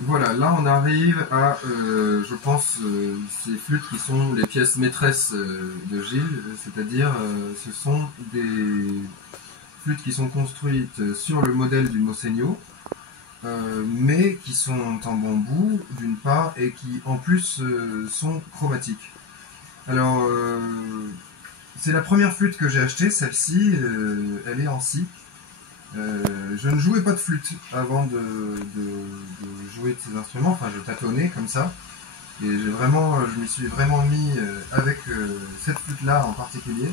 Voilà, là on arrive à, je pense, ces flûtes qui sont les pièces maîtresses de Gilles, c'est-à-dire ce sont des flûtes qui sont construites sur le modèle du Mosegno, mais qui sont en bambou d'une part et qui en plus sont chromatiques. Alors, c'est la première flûte que j'ai achetée, celle-ci, elle est en si. Je ne jouais pas de flûte avant de jouer de ces instruments, enfin je tâtonnais comme ça, et je m'y suis vraiment mis avec cette flûte-là en particulier.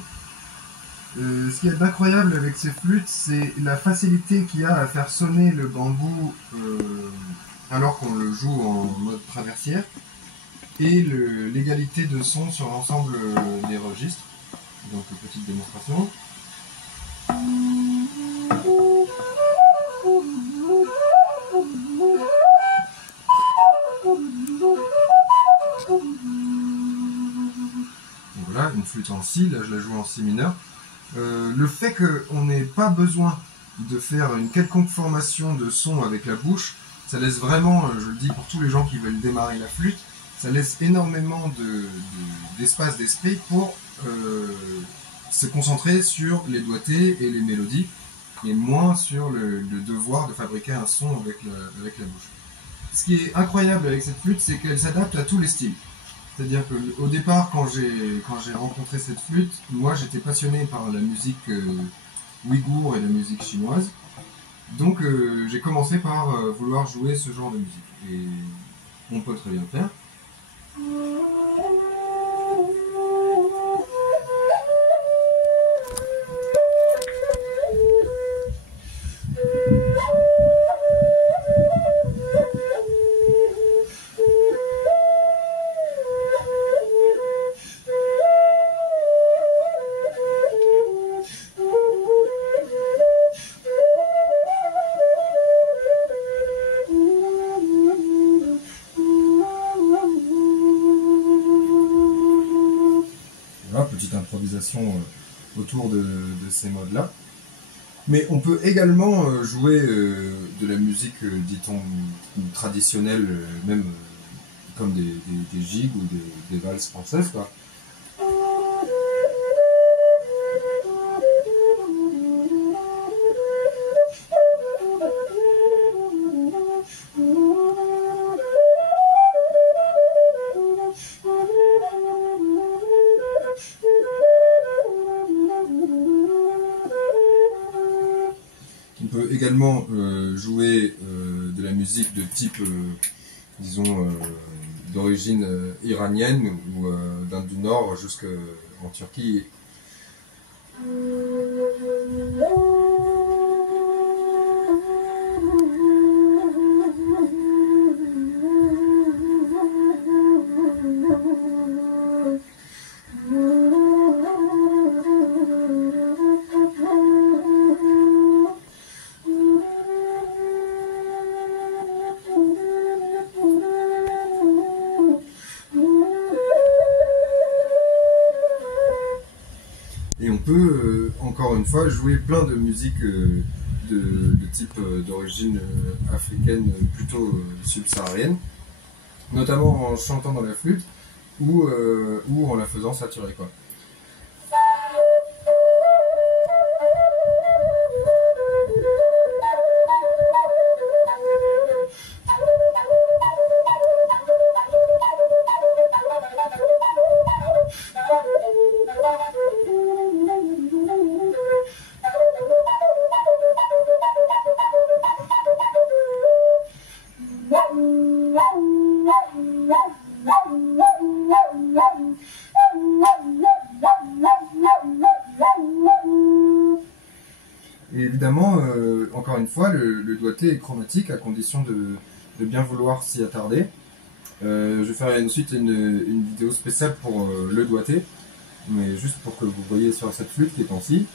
Ce qui est incroyable avec ces flûtes, c'est la facilité qu'il y a à faire sonner le bambou alors qu'on le joue en mode traversière, et l'égalité de son sur l'ensemble des registres. Donc petite démonstration. Donc voilà, une flûte en si, là je la joue en si mineur. Le fait qu'on n'ait pas besoin de faire une quelconque formation de son avec la bouche, ça laisse vraiment, je le dis pour tous les gens qui veulent démarrer la flûte, ça laisse énormément d'espace d'esprit pour se concentrer sur les doigtés et les mélodies, et moins sur le devoir de fabriquer un son avec la bouche. Ce qui est incroyable avec cette flûte, c'est qu'elle s'adapte à tous les styles. C'est-à-dire qu'au départ, quand j'ai rencontré cette flûte, moi j'étais passionné par la musique ouïghour et la musique chinoise. Donc j'ai commencé par vouloir jouer ce genre de musique. Et on peut très bien le faire. Voilà, petite improvisation autour de ces modes-là. Mais on peut également jouer de la musique, dit-on, traditionnelle, même comme des gigues ou des valses françaises, quoi. On peut également jouer de la musique de type, disons, d'origine iranienne ou d'Inde du Nord jusqu'en Turquie. Et on peut, encore une fois, jouer plein de musiques de type d'origine africaine, plutôt subsaharienne, notamment en chantant dans la flûte ou en la faisant saturer, quoi. Et évidemment, encore une fois, le doigté est chromatique à condition de bien vouloir s'y attarder. Je vais faire ensuite une vidéo spéciale pour le doigté, mais juste pour que vous voyez sur cette flûte qui est en si.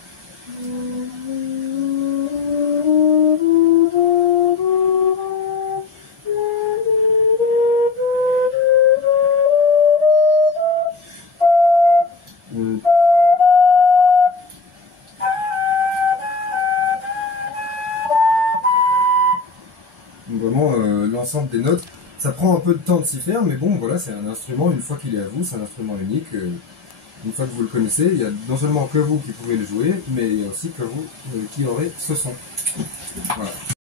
Donc vraiment l'ensemble des notes. Ça prend un peu de temps de s'y faire, mais bon, voilà, c'est un instrument, une fois qu'il est à vous, c'est un instrument unique. Une fois que vous le connaissez, il y a non seulement que vous qui pouvez le jouer, mais il y a aussi que vous qui aurez ce son. Voilà.